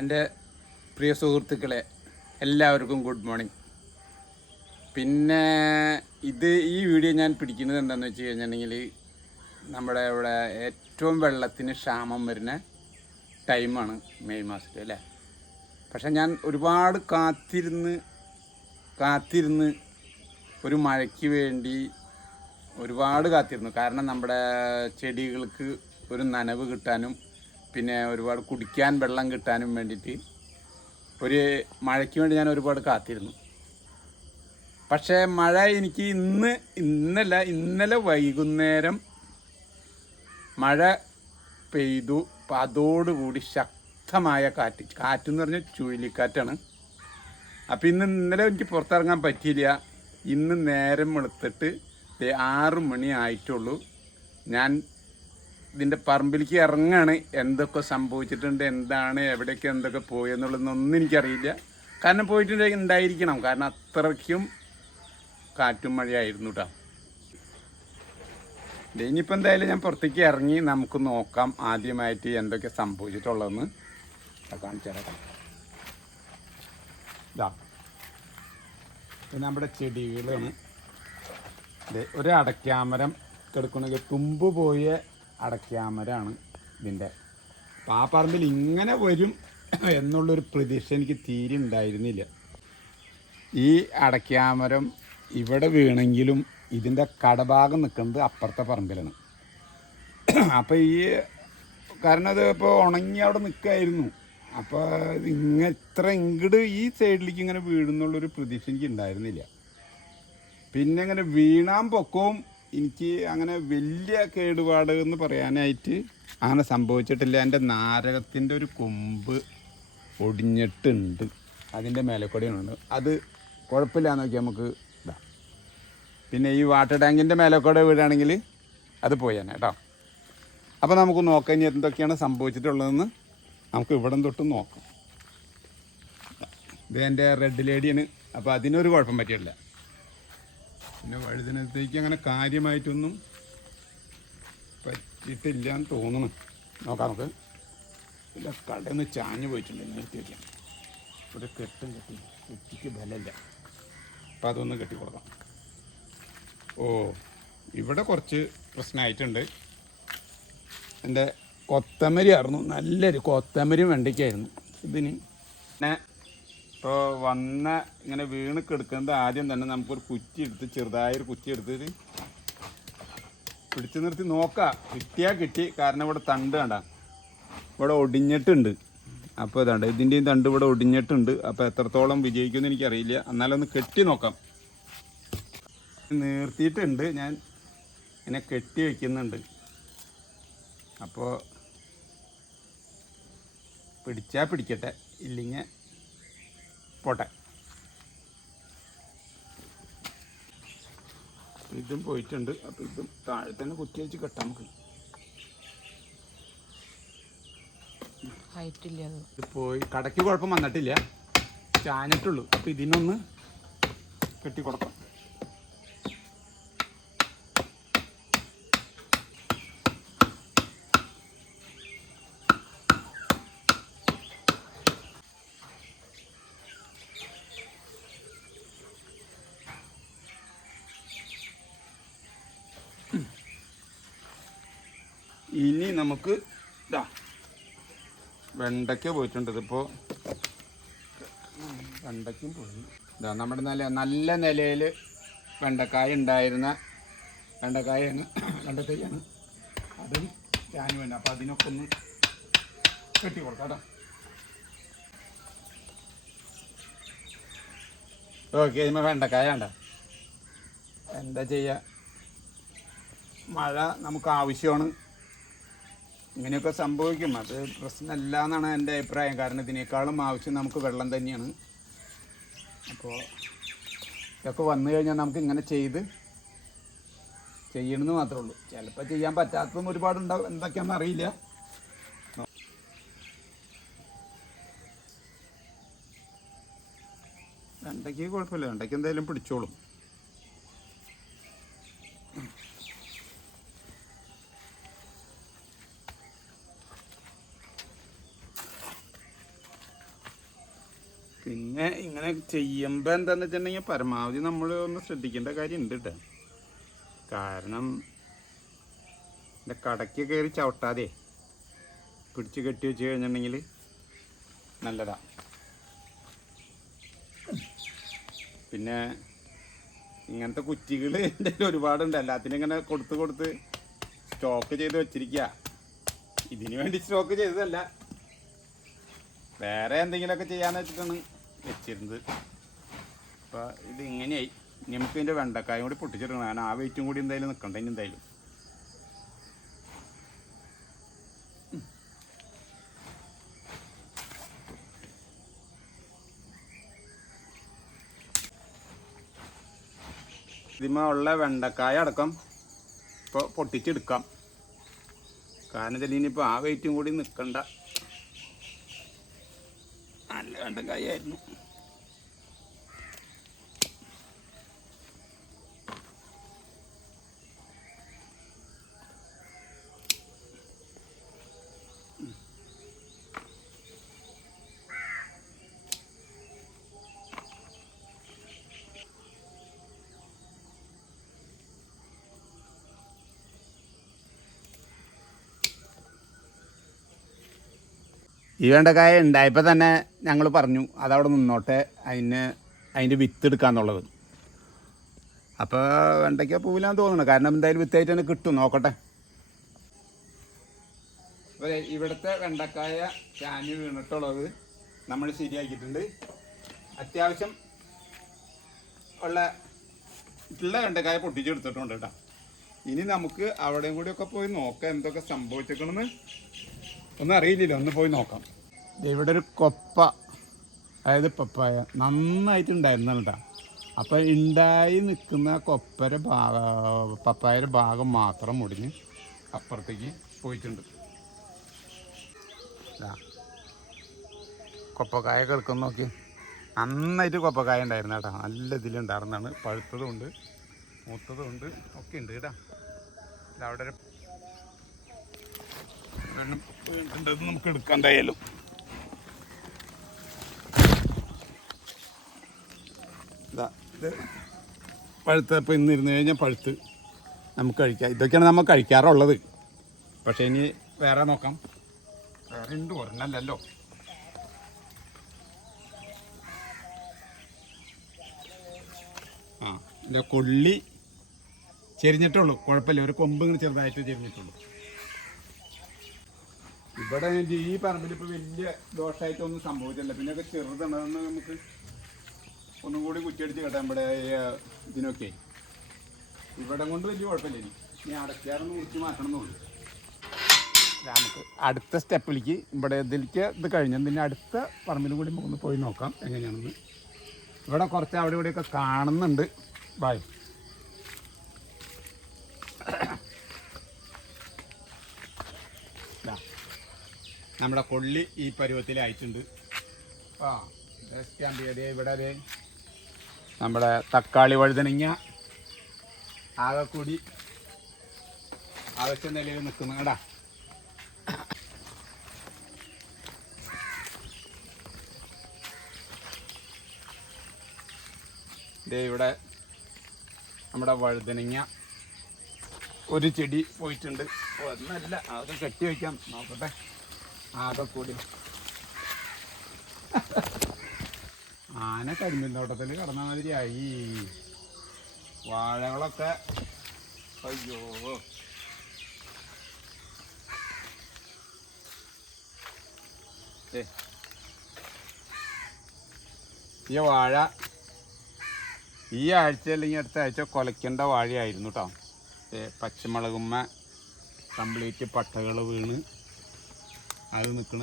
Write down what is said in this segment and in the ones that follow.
എൻ്റെ പ്രിയ സുഹൃത്തുക്കളെ എല്ലാവർക്കും ഗുഡ് മോർണിംഗ്. പിന്നെ ഈ വീഡിയോ ഞാൻ പിടിക്കുന്നത് എന്താണെന്ന് വെച്ച് കഴിഞ്ഞിട്ടുണ്ടെങ്കിൽ നമ്മുടെ ഇവിടെ ഏറ്റവും വെള്ളത്തിന് ക്ഷാമം വരുന്ന ടൈമാണ് മെയ് മാസത്തിൽ അല്ലേ. പക്ഷെ ഞാൻ ഒരുപാട് കാത്തിരുന്ന് ഒരു മഴയ്ക്ക് വേണ്ടി ഒരുപാട് കാത്തിരുന്നു. കാരണം നമ്മുടെ ചെടികൾക്ക് ഒരു നനവ് കിട്ടാനും പിന്നെ ഒരുപാട് കുടിക്കാൻ വെള്ളം കിട്ടാനും വേണ്ടിയിട്ട് ഒരു മഴയ്ക്ക് വേണ്ടി ഞാൻ ഒരുപാട് കാത്തിരുന്നു. പക്ഷേ മഴ എനിക്ക് ഇന്നലെ വൈകുന്നേരം മഴ പെയ്തു. അപ്പം അതോടുകൂടി ശക്തമായ കാറ്റെന്ന് പറഞ്ഞാൽ ചുഴലിക്കാറ്റാണ്. അപ്പം ഇന്നലെ എനിക്ക് പുറത്തിറങ്ങാൻ പറ്റിയില്ല. ഇന്ന് നേരം വെളുത്തിട്ട് 6 മണി ആയിട്ടുള്ളൂ. ഞാൻ ഇതിൻ്റെ പറമ്പിലേക്ക് ഇറങ്ങാണ്. എന്തൊക്കെ സംഭവിച്ചിട്ടുണ്ട്, എവിടേക്ക് എന്തൊക്കെ പോയെന്നുള്ളതൊന്നും എനിക്കറിയില്ല. കാരണം ഉണ്ടായിരിക്കണം, കാരണം അത്രയ്ക്കും കാറ്റും മഴയായിരുന്നു കേട്ടോ. ഇനിയിപ്പോൾ എന്തായാലും ഞാൻ പുറത്തേക്ക് ഇറങ്ങി നമുക്ക് നോക്കാം ആദ്യമായിട്ട് എന്തൊക്കെ സംഭവിച്ചിട്ടുള്ളതെന്ന് കാണിച്ചു തരാം. ഇതാ നമ്മുടെ ചെടികളാണ്. ഒരു അടയ്ക്കാമരം കിടക്കണമെങ്കിൽ തുമ്പ് പോയ അടയ്ക്കാമരമാണ് ഇതിൻ്റെ. അപ്പം ആ പറമ്പിൽ ഇങ്ങനെ വരും എന്നുള്ളൊരു പ്രതീക്ഷ എനിക്ക് തീരെ ഉണ്ടായിരുന്നില്ല. ഈ അടയ്ക്കാമരം ഇവിടെ വീണെങ്കിലും ഇതിൻ്റെ കടഭാഗം നിൽക്കുന്നത് അപ്പുറത്തെ പറമ്പിലാണ്. അപ്പോൾ കാരണം അത് ഇപ്പോൾ ഉണങ്ങി അവിടെ നിൽക്കായിരുന്നു. അപ്പോൾ ഇങ്ങോട്ട് ഈ സൈഡിലേക്ക് ഇങ്ങനെ വീഴുന്നുള്ളൊരു പ്രതീക്ഷ എനിക്ക് ഉണ്ടായിരുന്നില്ല. പിന്നെ ഇങ്ങനെ വീണാൻ പൊക്കവും എനിക്ക് അങ്ങനെ വലിയ കേടുപാട് എന്ന് പറയാനായിട്ട് അങ്ങനെ സംഭവിച്ചിട്ടില്ല. എൻ്റെ നാരകത്തിൻ്റെ ഒരു കൊമ്പ് ഒടിഞ്ഞിട്ടുണ്ട്, അതിൻ്റെ മേലെക്കൂടെയുണ്ട്. അത് കുഴപ്പമില്ല നോക്കി നമുക്ക് ഇതാ. പിന്നെ ഈ വാട്ടർ ടാങ്കിൻ്റെ മേലെക്കൂടെ വീടുകയാണെങ്കിൽ അത് പോയാനെ കേട്ടോ. അപ്പോൾ നമുക്ക് നോക്കാം ഇനി എന്തൊക്കെയാണ് സംഭവിച്ചിട്ടുള്ളതെന്ന്. നമുക്ക് ഇവിടെ തൊട്ട് നോക്കാം. ഇത് എൻ്റെ റെഡ് ലേഡിയാണ്. അപ്പോൾ അതിനൊരു കുഴപ്പം പറ്റിയിട്ടില്ല. പിന്നെ വഴുതിനത്തേക്ക് അങ്ങനെ കാര്യമായിട്ടൊന്നും പറ്റിയിട്ടില്ല എന്ന് തോന്നുന്നു. നോക്കാം നമുക്ക്. ഇല്ല, കടയിൽ നിന്ന് ചാഞ്ഞ് പോയിട്ടുണ്ട്. നിർത്തി വയ്ക്കാം. ഇവിടെ കെട്ടി കുറ്റിക്ക് ബലമില്ല. അപ്പം അതൊന്ന് കെട്ടിക്കൊടുക്കാം. ഇവിടെ കുറച്ച് പ്രശ്നമായിട്ടുണ്ട്. എൻ്റെ കൊത്തമരി ആയിരുന്നു, നല്ലൊരു കൊത്തമരി വെണ്ടയ്ക്കായിരുന്നു ഇതിന്. പിന്നെ ഇപ്പോൾ ഇങ്ങനെ വീണ് കിടക്കുന്നത് ആദ്യം തന്നെ നമുക്കൊരു കുറ്റി എടുത്ത്, ചെറുതായൊരു കുറ്റി എടുത്തിട്ട് പിടിച്ചു നിർത്തി നോക്കാം. കിട്ടിയാൽ കിട്ടി. കാരണം ഇവിടെ തണ്ട് കണ്ട ഇവിടെ ഒടിഞ്ഞിട്ടുണ്ട്. അപ്പോൾ ഇതാണ്ട് ഇതിൻ്റെയും തണ്ട് ഇവിടെ ഒടിഞ്ഞിട്ടുണ്ട്. അപ്പോൾ എത്രത്തോളം വിജയിക്കുമെന്ന് എനിക്കറിയില്ല. എന്നാലും ഒന്ന് കെട്ടി നോക്കാം. നിർത്തിയിട്ടുണ്ട്, ഞാൻ ഇങ്ങനെ കെട്ടി വയ്ക്കുന്നുണ്ട്. അപ്പോൾ പിടിച്ചാൽ പിടിക്കട്ടെ, ഇല്ലെങ്കിൽ പോട്ടെ. ഇതും പോയിട്ടുണ്ട്. അപ്പോൾ ഇതും താഴെ തന്നെ കുത്തി വെച്ച് കെട്ടാം നമുക്ക്. ഇത് പോയി കടയ്ക്ക് കുഴപ്പം വന്നിട്ടില്ല, ചാഞ്ഞിട്ടുള്ളൂ. അപ്പോൾ ഇതിനൊന്ന് കെട്ടിക്കൊടുക്കാം. ഇനി നമുക്ക് ഇതാ വെണ്ടയ്ക്ക പോയിട്ടുണ്ട്. ഇതിപ്പോൾ വെണ്ടയ്ക്കും പോയി. ഇതാ നമ്മുടെ നല്ല നിലയിൽ വെണ്ടക്കായ ഉണ്ടായിരുന്ന വെണ്ടക്കായാണ്, വെണ്ടത്തയ്യാണ്. അതും ഞാൻ വേണ്ട. അപ്പോൾ അതിനൊക്കെ ഒന്ന് കെട്ടി കൊടുക്കാം കേട്ടോ. ഓക്കെ, ഇതിന് വെണ്ടക്കായ വേണ്ട. എന്താ ചെയ്യുക, മഴ നമുക്ക് ആവശ്യമാണ്. ഇങ്ങനെയൊക്കെ സംഭവിക്കും, അത് പ്രശ്നമല്ല എന്നാണ് എൻ്റെ അഭിപ്രായം. കാരണം ഇതിനേക്കാളും ആവശ്യം നമുക്ക് വെള്ളം തന്നെയാണ്. അപ്പോൾ ഇതൊക്കെ വന്നു കഴിഞ്ഞാൽ നമുക്ക് ഇങ്ങനെ ചെയ്യണമെന്ന് മാത്രമേ ഉള്ളൂ. ചിലപ്പോൾ ചെയ്യാൻ പറ്റാത്തതും ഒരുപാടുണ്ടാവും, എന്തൊക്കെയാണെന്ന് അറിയില്ല. വെണ്ടയ്ക്ക് കുഴപ്പമില്ല, വെണ്ടയ്ക്ക് എന്തായാലും പിടിച്ചോളും. പിന്നെ ഇങ്ങനെ ചെയ്യുമ്പോൾ എന്താണെന്ന് വെച്ചിട്ടുണ്ടെങ്കിൽ പരമാവധി നമ്മൾ ഒന്ന് ശ്രദ്ധിക്കേണ്ട കാര്യമുണ്ട് കേട്ടോ. കാരണം എൻ്റെ കടയ്ക്ക് കയറി ചവിട്ടാതെ പിടിച്ച് കെട്ടി വെച്ച് കഴിഞ്ഞിട്ടുണ്ടെങ്കിൽ നല്ലതാണ്. പിന്നെ ഇങ്ങനത്തെ കുറ്റികൾ എൻ്റെ ഒരുപാടുണ്ട്. എല്ലാത്തിനും ഇങ്ങനെ കൊടുത്ത് സ്റ്റോക്ക് ചെയ്ത് വെച്ചിരിക്കുക. ഇതിനു വേണ്ടി സ്റ്റോക്ക് ചെയ്തതല്ല, വേറെ എന്തെങ്കിലുമൊക്കെ ചെയ്യാന്ന് വെച്ചിട്ടാണ് വെച്ചിരുന്നത്. അപ്പോൾ ഇതിങ്ങനെയായി. ഇനി നമുക്ക് ഇതിൻ്റെ വെണ്ടക്കായും കൂടി പൊട്ടിച്ചെടുക്കണം. കാരണം ആ വെയിറ്റും കൂടി എന്തായാലും നിൽക്കണ്ട. ഇനി എന്തായാലും ഇതിമേ ഉള്ള വെണ്ടക്കായ അടക്കം ഇപ്പോൾ പൊട്ടിച്ചെടുക്കാം. കാരണം വെച്ചാൽ ഇനിയിപ്പോൾ ആ വെയിറ്റും കൂടി നിൽക്കണ്ട. നല്ല വെണ്ടക്കായായിരുന്നു. ഈ വെണ്ടക്കായ ഉണ്ടായപ്പോൾ തന്നെ ഞങ്ങൾ പറഞ്ഞു അതവിടെ നിന്നോട്ടെ, അതിൻ്റെ വിത്ത് എടുക്കാന്നുള്ളത്. അപ്പോൾ വെണ്ടയ്ക്ക പൂവിലാന്ന് തോന്നുന്നു. കാരണം എന്തായാലും വിത്തായിട്ട് തന്നെ കിട്ടും, നോക്കട്ടെ. അപ്പോൾ ഇവിടുത്തെ വെണ്ടക്കായ ചാഞ്ഞ് വീണിട്ടുള്ളത് നമ്മൾ ശരിയാക്കിയിട്ടുണ്ട്. അത്യാവശ്യം ഉള്ള വെണ്ടക്കായ പൊട്ടിച്ചെടുത്തിട്ടുണ്ട് കേട്ടോ. ഇനി നമുക്ക് അവിടെയും കൂടിയൊക്കെ പോയി നോക്കാം എന്തൊക്കെ സംഭവിച്ചേക്കണമെന്ന്. ഒന്നും അറിയില്ലല്ലോ, ഒന്ന് പോയി നോക്കാം. ഇവിടെ ഒരു കൊപ്പ, അതായത് പപ്പായ നന്നായിട്ടുണ്ടായിരുന്നതാണ് കേട്ടോ. അപ്പോൾ ഉണ്ടായി നിൽക്കുന്ന പപ്പായയുടെ ഭാഗം മാത്രം മുടിഞ്ഞ് അപ്പുറത്തേക്ക് പോയിട്ടുണ്ട്. കൊപ്പക്കായ കിടക്കുന്ന നോക്കി, നന്നായിട്ട് കൊപ്പക്കായ ഉണ്ടായിരുന്നു കേട്ടോ. നല്ല ഇതിലുണ്ടായിരുന്നതാണ്. പഴുത്തതുമുണ്ട് മൂത്തതുമുണ്ട് ഒക്കെ ഉണ്ട് കേട്ടോ. അവിടെ ഒരു നമുക്ക് എടുക്കാം എന്തായാലും. ഇത് പഴുത്തപ്പോൾ ഇന്നിരുന്ന് കഴിഞ്ഞാൽ പഴുത്ത് നമുക്ക് കഴിക്കാം. ഇതൊക്കെയാണ് നമ്മൾ കഴിക്കാറുള്ളത്. പക്ഷേ ഇനി വേറെ നോക്കാം. വേറെ ഉണ്ട്, ഒരെണ്ണല്ലല്ലോ. ഇതിൻ്റെ കൊള്ളി ചെരിഞ്ഞിട്ടുള്ളൂ, കുഴപ്പമില്ല. ഒരു കൊമ്പ് ഇങ്ങനെ ചെറുതായിട്ട് ചെരിഞ്ഞിട്ടുള്ളൂ. ഇവിടെ ഈ പറമ്പിൽ ഇപ്പോൾ വലിയ ദോഷമായിട്ടൊന്നും സംഭവിച്ചില്ല. പിന്നെയൊക്കെ ചെറുതുണ്ടെന്ന് നമുക്ക് ഒന്നും കൂടി കുറ്റിയടിച്ച് കേട്ടാൽ ഇവിടെ ഇതിനൊക്കെ ഇവിടെ കൊണ്ട് വലിയ കുഴപ്പമില്ല. ഇനി അടയ്ക്കാറൊന്ന് മുറിച്ച് മാറ്റണമെന്നുള്ളൂ. നമുക്ക് അടുത്ത സ്റ്റെപ്പിലേക്ക് ഇവിടെ ഇതിലേക്ക് ഇത് കഴിഞ്ഞാൽ പിന്നെ അടുത്ത പറമ്പിലും കൂടി ഒന്ന് പോയി നോക്കാം എങ്ങനെയാണെന്ന്. ഇവിടെ കുറച്ച് അവിടെ ഇവിടെയൊക്കെ കാണുന്നുണ്ട്. ബായ്. നമ്മുടെ കൊള്ളി ഈ പരുവത്തിലായിട്ടുണ്ട്. ഇവിടെ നമ്മുടെ തക്കാളി വഴുതനങ്ങ ആകെ കൂടി ആവശ്യ നിലയിൽ നിൽക്കുന്നു കേടാ. ഇവിടെ നമ്മുടെ വഴുതനങ്ങ ഒരു ചെടി പോയിട്ടുണ്ട്. ഒന്നല്ല, അതൊക്കെ കെട്ടി വയ്ക്കാം, നോക്കട്ടെ. ആകെ കൂടി ആന കരിമ്പിൻതോട്ടത്തിൽ കിടന്ന മാതിരിയായി വാഴകളൊക്കെ. അയ്യോ, ഈ വാഴ ഈ ആഴ്ച അല്ലെങ്കിൽ അടുത്ത ആഴ്ച കൊലയ്ക്കേണ്ട വാഴയായിരുന്നു കേട്ടോ. പച്ചമുളകുമ്മ കംപ്ലീറ്റ് പട്ടകൾ വീണ് അത് നിൽക്കണ.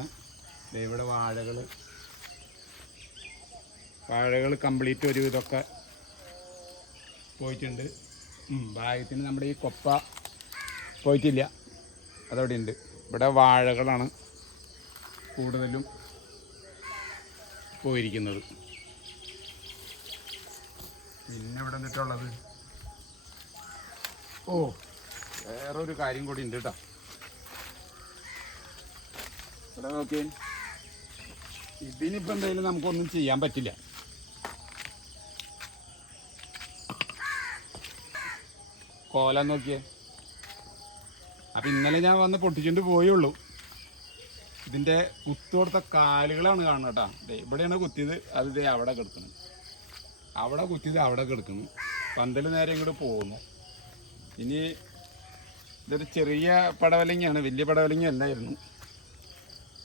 ഇവിടെ വാഴകൾ കംപ്ലീറ്റ് ഒരു ഇതൊക്കെ പോയിട്ടുണ്ട്. ഭാഗ്യത്തിന് നമ്മുടെ ഈ കൊപ്പ പോയിട്ടില്ല, അതവിടെ ഉണ്ട്. ഇവിടെ വാഴകളാണ് കൂടുതലും പോയിരിക്കുന്നത്. പിന്നെ ഇവിടെ എന്നിട്ടുള്ളത് വേറൊരു കാര്യം കൂടി ഉണ്ട് കേട്ടോ. ഇവിടെ നോക്കിയേ, ഇതിനിപ്പോൾ എന്തായാലും നമുക്കൊന്നും ചെയ്യാൻ പറ്റില്ല. കോലം നോക്കിയേ. അപ്പം ഇന്നലെ ഞാൻ വന്ന് പൊട്ടിച്ചിട്ട് പോയുള്ളൂ. ഇതിൻ്റെ കുത്തു കൊടുത്ത കാലുകളാണ് കാണുന്നത് കേട്ടോ. ഇവിടെയാണ് കുത്തിയത്, അത് ഇതേ അവിടെ കിടക്കണം. അവിടെ കുത്തിയത് അവിടെ കിടക്കുന്നു. പന്തൽ നേരെ ഇങ്ങോട്ട് പോകുന്നു. ഇനി ഇതൊരു ചെറിയ പടവലങ്ങയാണ്, വലിയ പടവലങ്ങ അല്ലായിരുന്നു.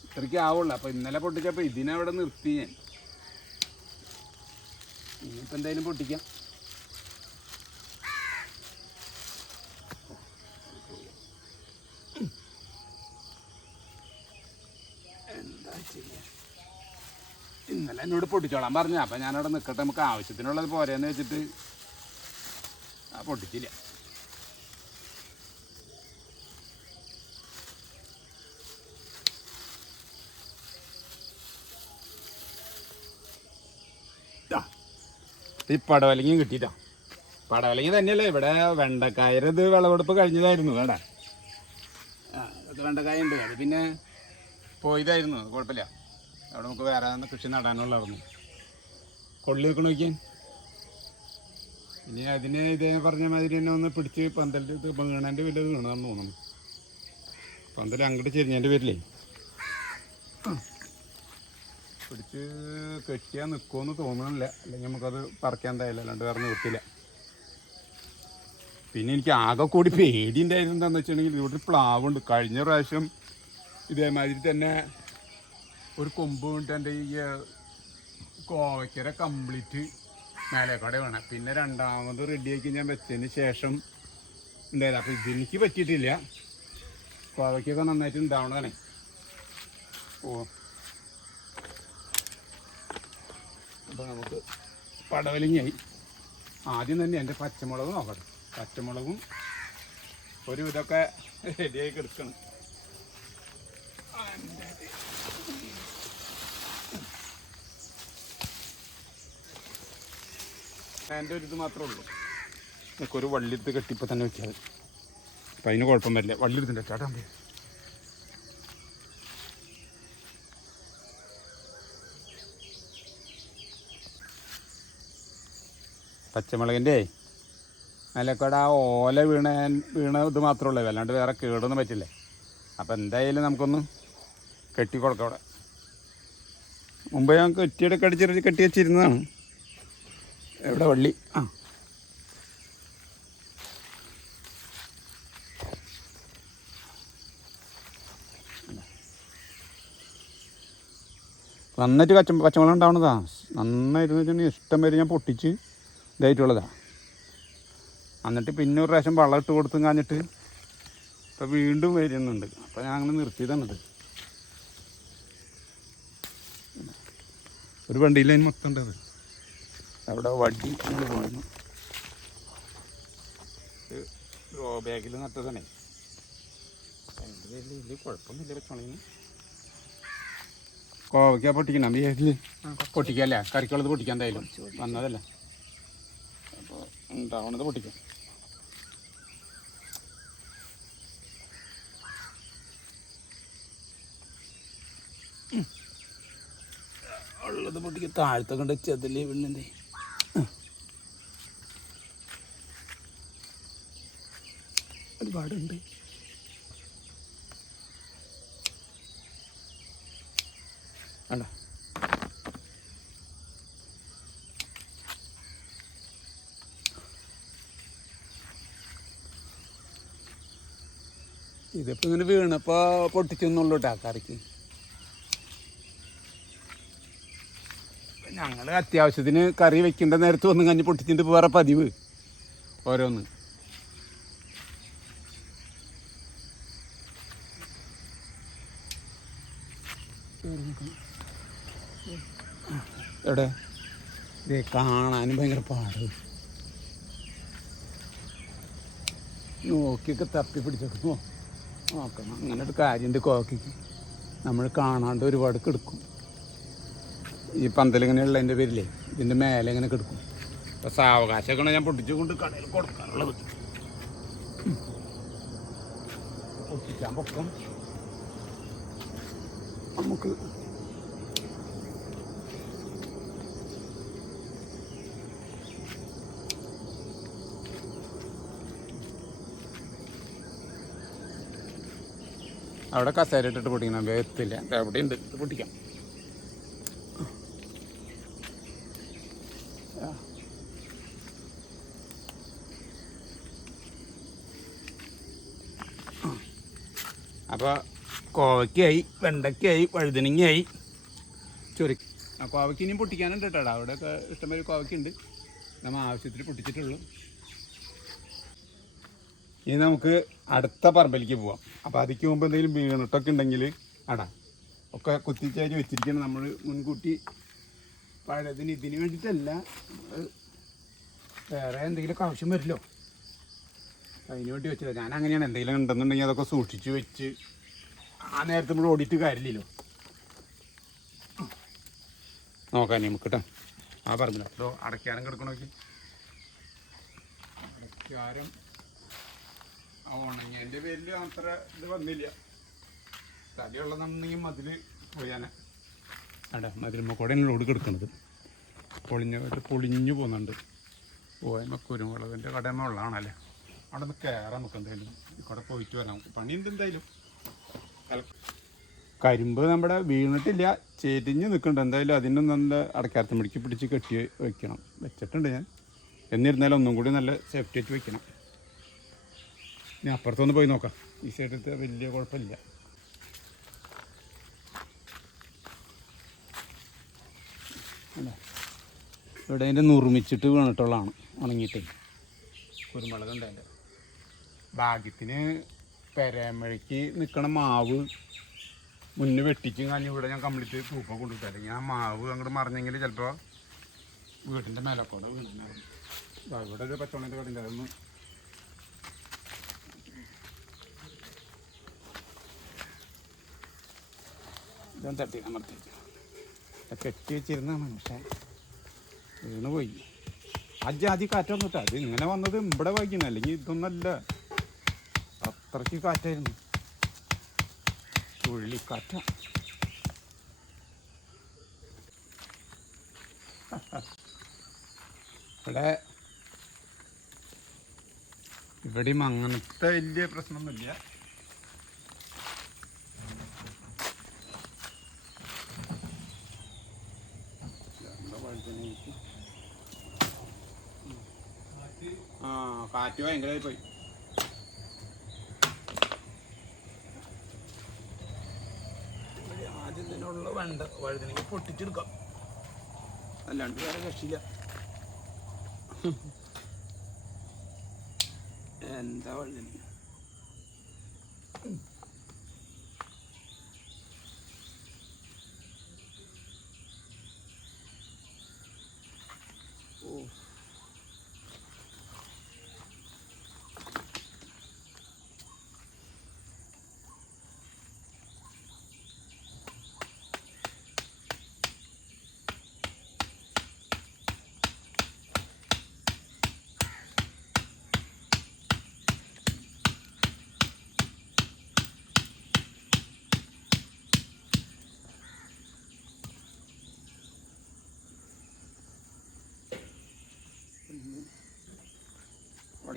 ഇത്രയ്ക്ക് ആവുള്ളൂ. അപ്പോൾ ഇന്നലെ പൊട്ടിച്ചപ്പോൾ ഇതിനവിടെ നിർത്തി ഞാൻ. ഇനിയിപ്പോൾ എന്തായാലും പൊട്ടിക്കാം. എന്താ ചെയ്യാ, ഇന്നലെ എന്നോട് പൊട്ടിച്ചോളാൻ പറഞ്ഞ. അപ്പം ഞാനവിടെ നിൽക്കട്ടെ, നമുക്ക് ആവശ്യത്തിനുള്ളത് പോരെയെന്ന് വെച്ചിട്ട് പൊട്ടിച്ചില്ല. ഈ പടവലങ്ങയും കിട്ടിയിട്ടാ. പടവലങ്ങി തന്നെയല്ലേ ഇവിടെ വെണ്ടക്കായയുടെ ഇത് വിളവെടുപ്പ് കഴിഞ്ഞതായിരുന്നു. വേണ്ട അതൊക്കെ വെണ്ടക്കായ ഉണ്ട്. അത് പിന്നെ പോയതായിരുന്നു, കുഴപ്പമില്ല. അവിടെ നമുക്ക് വേറെ കൃഷി നടാനുള്ളതായിരുന്നു. കൊള്ളി വെക്കണ നോക്കിയാൻ. ഇനി അതിന് ഇതേ പറഞ്ഞ മാതിരി തന്നെ ഒന്ന് പിടിച്ച് പന്തലിൻ്റെ ഇത് വീണേൻ്റെ വലിയത് വീണതാണെന്ന് തോന്നുന്നു. പന്തൽ അങ്ങോട്ട് ചെരിഞ്ഞതിൻ്റെ പേരിലേ പിടിച്ച് കെട്ടിയാൽ നിൽക്കുമെന്ന് തോന്നുന്നില്ല. അല്ലെങ്കിൽ നമുക്കത് പറിക്കാൻ എന്തായാലും, അല്ലാണ്ട് വേറെ നിർത്തില്ല. പിന്നെ എനിക്ക് ആകെ കൂടി പേടി ഉണ്ടായിരുന്നു എന്താണെന്ന് വെച്ചിട്ടുണ്ടെങ്കിൽ, ഇവിടെ പ്ലാവുണ്ട്. കഴിഞ്ഞ പ്രാവശ്യം ഇതേമാതിരി തന്നെ ഒരു കൊമ്പ് വീണിട്ട് എൻ്റെ ഈ കോവയ്ക്കര കംപ്ലീറ്റ് മേലേക്കോടെ വേണം. പിന്നെ രണ്ടാമത് റെഡിയാക്കി ഞാൻ വെച്ചതിന് ശേഷം ഉണ്ടായത്. അപ്പോൾ ഇതെനിക്ക് പറ്റിയിട്ടില്ല. കോവയ്ക്കൊക്കെ നന്നായിട്ട് ഉണ്ടാവണതാണേ. ഓ, അപ്പോൾ നമുക്ക് പടവലങ്ങയായി. ആദ്യം തന്നെ എൻ്റെ പച്ചമുളക് നോക്കട്ടെ. പച്ചമുളകും ഒരു ഇതൊക്കെ റെഡിയായി കിടക്കണം. എൻ്റെ ഒരു ഇത് മാത്രമേ ഉള്ളൂ. എനിക്ക് ഒരു വള്ളിയെടുത്ത് കെട്ടിപ്പോൾ തന്നെ വെച്ചാൽ മതി. അപ്പം അതിന് കുഴപ്പം വരില്ല. വള്ളിയെടുത്തിട്ട് ചേട്ടാ പച്ചമുളകിൻ്റെ മേലേക്കൂടെ ആ ഓല വീണ ഇത് മാത്രമേ ഉള്ളൂ, അല്ലാണ്ട് വേറെ കേടൊന്നും പറ്റില്ലേ. അപ്പം എന്തായാലും നമുക്കൊന്ന് കെട്ടി കൊടുക്കാം. അവിടെ മുമ്പ് ഞാൻ കെട്ടിയിടൊക്കെ അടിച്ചെറിച്ച് കെട്ടി വെച്ചിരുന്നതാണ്. എവിടെ വള്ളി? ആ, നന്നായിട്ട് പച്ചമുളക് ഉണ്ടാവണതാ. നന്നായിരുന്നു വെച്ചിട്ടുണ്ടെങ്കിൽ ഇഷ്ടം വരെ ഞാൻ പൊട്ടിച്ച് ഇതായിട്ടുള്ളതാണ്. എന്നിട്ട് പിന്നെ ഒരു പ്രാവശ്യം വളം ഇട്ട് കൊടുത്തും കാഞ്ഞിട്ട് ഇപ്പം വീണ്ടും വരുന്നുണ്ട്. അപ്പം ഞാൻ അങ്ങനെ നിർത്തിയതാണിത്. ഒരു വണ്ടിയിൽ അതിന് മൊത്തം ഉണ്ട്. അത് അവിടെ വണ്ടി അങ്ങനെ പോകുന്നു. റോ ബാഗിൽ നട്ടതാണേ. എൻ്റെ പേരിൽ വലിയ കുഴപ്പമൊന്നുമില്ല. വെച്ചോണെങ്കിൽ കോവയ്ക്ക പൊട്ടിക്കണം. ബിഹേവിൽ പൊട്ടിക്കല്ലേ, കറിക്കുള്ളത് പൊട്ടിക്കാൻ എന്തായാലും വന്നതല്ല. അപ്പോൾ ഉണ്ടാവണത് പൊട്ടിക്കാം. ഉള്ളത് പൊട്ടിക്ക്. താഴത്തെ കണ്ട് ചെതലി വീണിൻ്റെ ഒരുപാടുണ്ട്. വേണ്ട, ഇതിപ്പോൾ ഇങ്ങനെ വീണപ്പോൾ പൊട്ടിച്ചെന്നുള്ളൂ കേട്ടോ കറിക്ക്. ഞങ്ങൾ അത്യാവശ്യത്തിന് കറി വെക്കേണ്ട നേരത്ത് വന്ന് കഞ്ഞി പൊട്ടിച്ചിട്ട് വേറെ പതിവ് ഓരോന്ന്. എവിടെ ഇതേ കാണാനും ഭയങ്കര പാട്. നോക്കിയൊക്കെ തപ്പി പിടിച്ചോ നോക്കണം. അങ്ങനെ ഒരു കാര്യമുണ്ട് കോവയ്ക്ക്. നമ്മൾ കാണാണ്ട് ഒരുപാട് കിടക്കും. ഈ പന്തലിങ്ങനെയുള്ള എൻ്റെ പേരിലേ ഇതിൻ്റെ മേലെ ഇങ്ങനെ കിടക്കും. അപ്പോൾ സാവകാശമൊക്കെ ഞാൻ പൊട്ടിച്ചു കൊണ്ട് കടയിൽ കൊടുക്കാനുള്ളത്. പൊട്ടിക്കാൻ പൊക്കം നമുക്ക് അവിടെ കസേര ഇട്ടിട്ട് പൊട്ടിക്കണം, എത്തില്ല. എവിടെ ഉണ്ട് ഇത് പൊട്ടിക്കാം. അപ്പോൾ കോവയ്ക്കായി, വെണ്ടയ്ക്കായി, വഴുതനങ്ങയായി, ചൊരക്ക്. ആ കോവയ്ക്ക് ഇനിയും പൊട്ടിക്കാനുണ്ട് കേട്ടോ. അവിടെയൊക്കെ ഇഷ്ടംപോലെ കോവയ്ക്കുണ്ട്. നമ്മൾ ആവശ്യത്തിന് പൊട്ടിച്ചിട്ടുള്ളൂ. ഇനി നമുക്ക് അടുത്ത പറമ്പിലേക്ക് പോവാം. അപ്പോൾ അതിക്ക് മുമ്പ് എന്തെങ്കിലും വീണിട്ടൊക്കെ ഉണ്ടെങ്കിൽ ഒക്കെ കുത്തിച്ചാരി വെച്ചിരിക്കണം. നമ്മൾ മുൻകൂട്ടി പഴയതിന് ഇതിന് വേണ്ടിയിട്ടല്ല, വേറെ എന്തെങ്കിലുമൊക്കെ ആവശ്യം വരില്ലോ, അതിന് വേണ്ടി വെച്ചില്ല. ഞാൻ അങ്ങനെയാണ്, എന്തെങ്കിലും ഉണ്ടെന്നുണ്ടെങ്കിൽ അതൊക്കെ സൂക്ഷിച്ച് വെച്ച് ആ നേരത്തെ നമ്മൾ ഓടിയിട്ട് കാര്യമില്ലല്ലോ. നോക്കാൻ നമുക്ക് കേട്ടോ. ആ പറഞ്ഞില്ല അതോ അടയ്ക്കാനും കിടക്കണമൊക്കെ. അടയ്ക്കാരം ഉണങ്ങിയതിൻ്റെ പേരിൽ അത്ര ഇത് വന്നില്ല. തലയുള്ളതെന്നുണ്ടെങ്കിൽ മതിൽ പോയാനെ. മതിലുമ്പോൾ കൂടെ ലോഡ് കിടക്കുന്നത് പൊളിഞ്ഞു പോകുന്നുണ്ട്. പോയമ്മ കുരുമുളകിൻ്റെ കടമ ഉള്ളതാണല്ലേ. അവിടെ നിന്ന് കയറാൻ നമുക്ക് എന്തായാലും ഇവിടെ പോയിട്ട് വരാം. പണിയുണ്ട് എന്തായാലും. കരിമ്പ് നമ്മുടെ വീണിട്ടില്ല, ചെരിഞ്ഞ് നിൽക്കുന്നുണ്ട്. എന്തായാലും അതിനും നല്ല അടക്കാരത്ത് പിടിക്ക് പിടിച്ച് കെട്ടി വയ്ക്കണം. വെച്ചിട്ടുണ്ട് ഞാൻ. എന്നിരുന്നാലും ഒന്നും കൂടി നല്ല സേഫ്റ്റി ആയിട്ട് വയ്ക്കണം. ഇനി അപ്പുറത്തൊന്ന് പോയി നോക്കാം. ഈ സൈഡത്തെ വലിയ കുഴപ്പമില്ല. ഇവിടെ അതിൻ്റെ നുറുമിച്ചിട്ട് വീണിട്ടുള്ളതാണ്, ഉണങ്ങിയിട്ട്. കുരുമുളക് ഉണ്ട് അതിൻ്റെ. ഭാഗ്യത്തിന് പെരമഴയ്ക്ക് നിൽക്കണ മാവ് മുന്നേ വെട്ടിക്കും കഴിഞ്ഞ് ഇവിടെ ഞാൻ കംപ്ലീറ്റ് തൂപ്പം കൊണ്ടുപോയി. അല്ലെങ്കിൽ ആ മാവ് അങ്ങോട്ട് മറിഞ്ഞെങ്കിൽ ചിലപ്പോൾ വീട്ടിൻ്റെ മേലക്കോടെ വീണിട്ടുണ്ടാകും. ഇവിടെ ഒരു പച്ചവണ്ണിൻ്റെ കടയില്ല, അതൊന്ന് ഇതൊന്നും തട്ടി അമർത്തി കെട്ടി വെച്ചിരുന്നതാണ്. പക്ഷേ വീണ് പോയി. ആദ്യം കാറ്റൊന്നും കിട്ടാം. അത് ഇങ്ങനെ വന്നത് ഇവിടെ വായിക്കണം, അല്ലെങ്കിൽ ഇതൊന്നല്ല. അത്രയ്ക്ക് കാറ്റായിരുന്നു, ചുഴലിക്കാറ്റ. ഇവിടെയും അങ്ങനത്തെ വലിയ പ്രശ്നമൊന്നുമില്ല. കാറ്റ് ഭയങ്കരമായി പോയി. ആദ്യം ഇതിനുള്ള വഴുതനങ്ങ പൊട്ടിച്ചെടുക്കാം, അല്ലാണ്ട് വേറെ രക്ഷയില്ല. എന്താ വഴുതനങ്ങ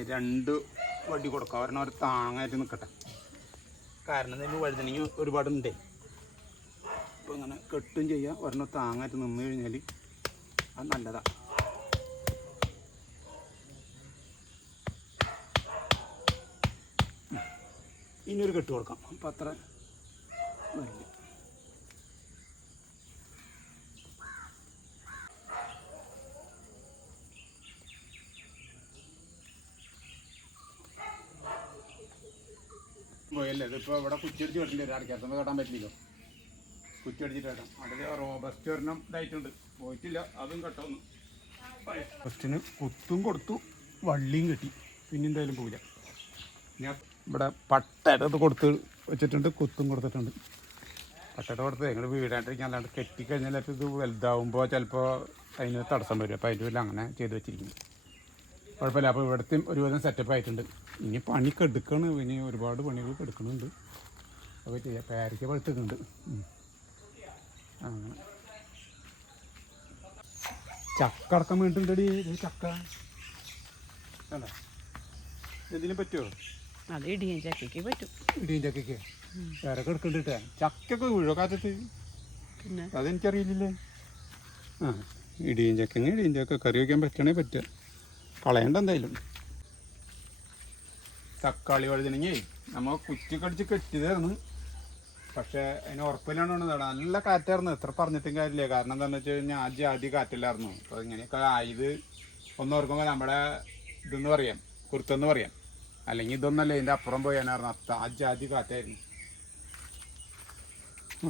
രണ്ട് വടി കൊടുക്കാം. ഒരെണ്ണം ഒരു താങ്ങായിട്ട് നിൽക്കട്ടെ. കാരണം എന്തെങ്കിലും വഴുതനങ്ങ ഒരുപാടുണ്ടേ. അപ്പോൾ ഇങ്ങനെ കെട്ടും ചെയ്യാം. ഒരെണ്ണം താങ്ങായിട്ട് നിന്ന് കഴിഞ്ഞാൽ അത് നല്ലതാണ്. ഇനിയൊരു കെട്ട് കൊടുക്കാം. അപ്പം അത്ര വരില്ല. പോയല്ലേ ഇതിപ്പോൾ ഇവിടെ കുറ്റിയടിച്ച് കെട്ടില്ല. ഒരു അടയ്ക്കാത്തപ്പോൾ കെട്ടാൻ പറ്റില്ലല്ലോ. കുറ്റിയടിച്ചിട്ട് കെട്ടാം. അതിൽ റോബസ്റ്റ് ഒരെണ്ണം ഇതായിട്ടുണ്ട്, പോയിട്ടില്ല. അതും കെട്ടൊന്ന് ഫസ്റ്റിന് കുത്തും കൊടുത്തു, വള്ളിയും കെട്ടി. പിന്നെ എന്തായാലും പോവില്ല. ഞാൻ ഇവിടെ പട്ടയത് കൊടുത്ത് വെച്ചിട്ടുണ്ട്, കുത്തും കൊടുത്തിട്ടുണ്ട്. പട്ടയുടെ കൊടുത്ത് ഞങ്ങൾ വീടാണ്ടിരിക്കാൻ, അല്ലാണ്ട് കെട്ടിക്കഴിഞ്ഞാൽ ഇത് വലുതാവുമ്പോൾ ചിലപ്പോൾ അതിന് തടസ്സം വരും. അപ്പോൾ അതിൻ്റെ പേരിൽ അങ്ങനെ ചെയ്ത് വെച്ചിരിക്കുന്നു. കുഴപ്പമില്ല. അപ്പോൾ ഇവിടുത്തെ ഒരുവിധം സെറ്റപ്പ് ആയിട്ടുണ്ട്. ഇനി പണി കെടുക്കണം. ഇനി ഒരുപാട് പണികൾ കെടുക്കുന്നുണ്ട്. അപ്പോൾ ചെയ്യാം. പേരയ്ക്ക പഴുത്തുന്നുണ്ട്. അങ്ങനെ ചക്ക അടക്കം വീണ്ടുണ്ടടി. ചക്ക വേണ്ട, എന്തിനും പറ്റുമോ? അത് ഇടിയും ചക്കയ്ക്ക് പറ്റും. ഇടിയും ചക്കയ്ക്ക് വേറെ കിടക്കണ്ടിട്ടേ ചക്കൊക്കെ വീഴോ കാറ്റത്ത്? പിന്നെ അതെനിക്കറിയില്ലേ. ആ ഇടിയും ചക്ക കറി വയ്ക്കാൻ പറ്റണേ പറ്റുക, കളയണ്ട എന്തായാലും. തക്കാളി വഴുതനങ്ങി നമ്മൾ കുറ്റിക്കടിച്ച് കെട്ടിയതായിരുന്നു, പക്ഷേ അതിന് ഉറപ്പില്ലാണ്ടാണ്. നല്ല കാറ്റായിരുന്നു, എത്ര പറഞ്ഞിട്ടും കാര്യമില്ല. കാരണം എന്താണെന്ന് വെച്ച് കഴിഞ്ഞാൽ ആദ്യം കാറ്റില്ലായിരുന്നു. അപ്പോൾ ഇങ്ങനെയൊക്കെ ആയത് ഒന്നോർക്കുമ്പോൾ നമ്മുടെ ഇതെന്ന് പറയാം, കുരുത്തെന്ന് പറയാം. അല്ലെങ്കിൽ ഇതൊന്നല്ല, ഇതിൻ്റെ അപ്പുറം പോയാനായിരുന്നു. ആദ്യം കാറ്റായിരുന്നു.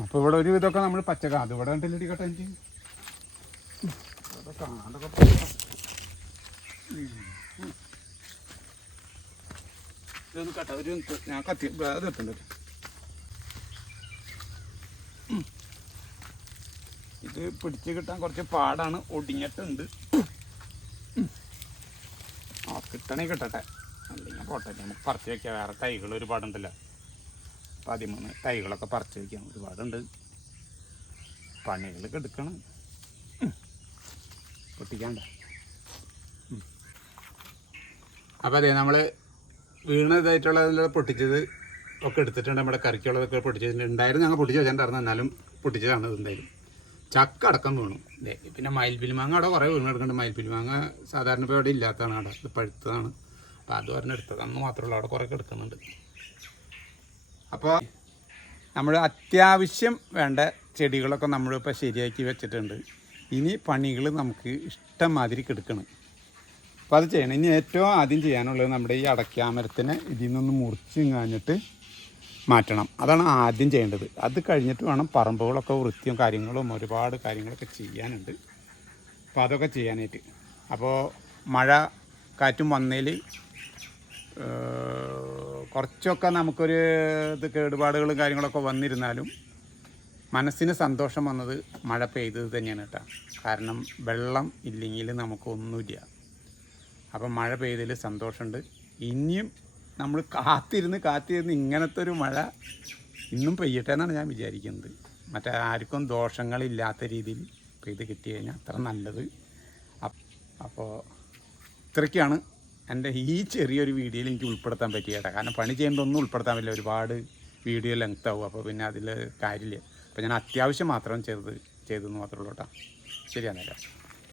അപ്പോൾ ഇവിടെ ഒരു ഇതൊക്കെ നമ്മൾ പച്ചക്ക അത് ഇവിടെ ഉണ്ടല്ലോ കേട്ടോ. എനിക്ക് അതൊക്കെ കാണാണ്ടൊക്കെ ഇതൊന്ന് കേട്ടോ. ഒരു ഞാൻ കത്തി അത് എത്തണ്ട. ഇത് പിടിച്ച് കിട്ടാൻ കുറച്ച് പാടാണ്, ഒടിഞ്ഞിട്ടുണ്ട്. ആ കിട്ടണേ കിട്ടട്ടെ, അല്ലെങ്കിൽ പോട്ടെ. നമുക്ക് പറിച്ച് വയ്ക്കാം. വേറെ തൈകൾ ഒരുപാടുണ്ടല്ലോ, 13 തൈകളൊക്കെ പറിച്ച് വയ്ക്കാം. ഒരുപാടുണ്ട്, പണികളൊക്കെ എടുക്കണം. പൊട്ടിക്കാണ്ട. അപ്പോൾ അതെ, നമ്മൾ വീണതായിട്ടുള്ള പൊട്ടിച്ചത് ഒക്കെ എടുത്തിട്ടുണ്ട്. നമ്മുടെ കറിക്കുള്ളതൊക്കെ പൊട്ടിച്ചിട്ടുണ്ട്. ഉണ്ടായിരുന്നു, ഞങ്ങൾ പൊട്ടിച്ച് വെച്ചിട്ടുണ്ടായിരുന്നു. എന്നാലും പൊട്ടിച്ചതാണ് ഇത്. എന്തായാലും ചക്ക അടക്കം വീണു. അല്ലേ, പിന്നെ മയിൽപ്പിലി മാങ്ങ അവിടെ കുറേ വീണ് എടുക്കുന്നുണ്ട്. മയിൽപ്പിലി മാങ്ങ സാധാരണ ഇപ്പോൾ അവിടെ ഇല്ലാത്തതാണ്, അവിടെ ഇത് പഴുത്തതാണ്. അപ്പോൾ അത് പറഞ്ഞ് എടുത്തത് അന്ന് മാത്രമല്ല, അവിടെ കുറേ എടുക്കുന്നുണ്ട്. അപ്പോൾ നമ്മൾ അത്യാവശ്യം വേണ്ട ചെടികളൊക്കെ നമ്മളിപ്പോൾ ശരിയാക്കി വെച്ചിട്ടുണ്ട്. ഇനി പണികൾ നമുക്ക് ഇഷ്ടംമാതിരി കിടക്കണം. അപ്പോൾ അത് ചെയ്യണം. ഇനി ഏറ്റവും ആദ്യം ചെയ്യാനുള്ളത് നമ്മുടെ ഈ അടയ്ക്കാമരത്തിനെ ഇതിൽ നിന്ന് മുറിച്ച് കാഞ്ഞിട്ട് മാറ്റണം. അതാണ് ആദ്യം ചെയ്യേണ്ടത്. അത് കഴിഞ്ഞിട്ട് വേണം പറമ്പുകളൊക്കെ വൃത്തിയും കാര്യങ്ങളും ഒരുപാട് കാര്യങ്ങളൊക്കെ ചെയ്യാനുണ്ട്. അപ്പോൾ അതൊക്കെ ചെയ്യാനായിട്ട്. അപ്പോൾ മഴ കാറ്റും വന്നതിൽ കുറച്ചൊക്കെ നമുക്കൊരു ഇത് കേടുപാടുകളും കാര്യങ്ങളൊക്കെ വന്നിരുന്നാലും മനസ്സിന് സന്തോഷം വന്നത് മഴ പെയ്തത് തന്നെയാണ് കേട്ടോ. കാരണം വെള്ളം ഇല്ലെങ്കിൽ നമുക്കൊന്നുമില്ല. അപ്പം മഴ പെയ്തതിൽ സന്തോഷമുണ്ട്. ഇനിയും നമ്മൾ കാത്തിരുന്ന് ഇങ്ങനത്തെ ഒരു മഴ ഇന്നും പെയ്യട്ടെ എന്നാണ് ഞാൻ വിചാരിക്കുന്നത്. മറ്റേ ആർക്കും ദോഷങ്ങളില്ലാത്ത രീതിയിൽ പെയ്ത് കിട്ടി കഴിഞ്ഞാൽ അത്ര നല്ലത്. അപ്പോൾ ഇത്രയ്ക്കാണ് എൻ്റെ ഈ ചെറിയൊരു വീഡിയോയിൽ എനിക്ക് ഉൾപ്പെടുത്താൻ പറ്റിയേട്ടാ. കാരണം പണി ചെയ്യുന്നതൊന്നും ഉൾപ്പെടുത്താൻ പറ്റില്ല, ഒരുപാട് വീഡിയോ ലെങ്ത് ആവും. അപ്പോൾ പിന്നെ അതിൽ കാര്യമില്ല. അപ്പോൾ ഞാൻ അത്യാവശ്യം മാത്രം ചെയ്തെന്ന് മാത്രമേ ഉള്ളൂ കേട്ടോ. ശരിയാണല്ലോ.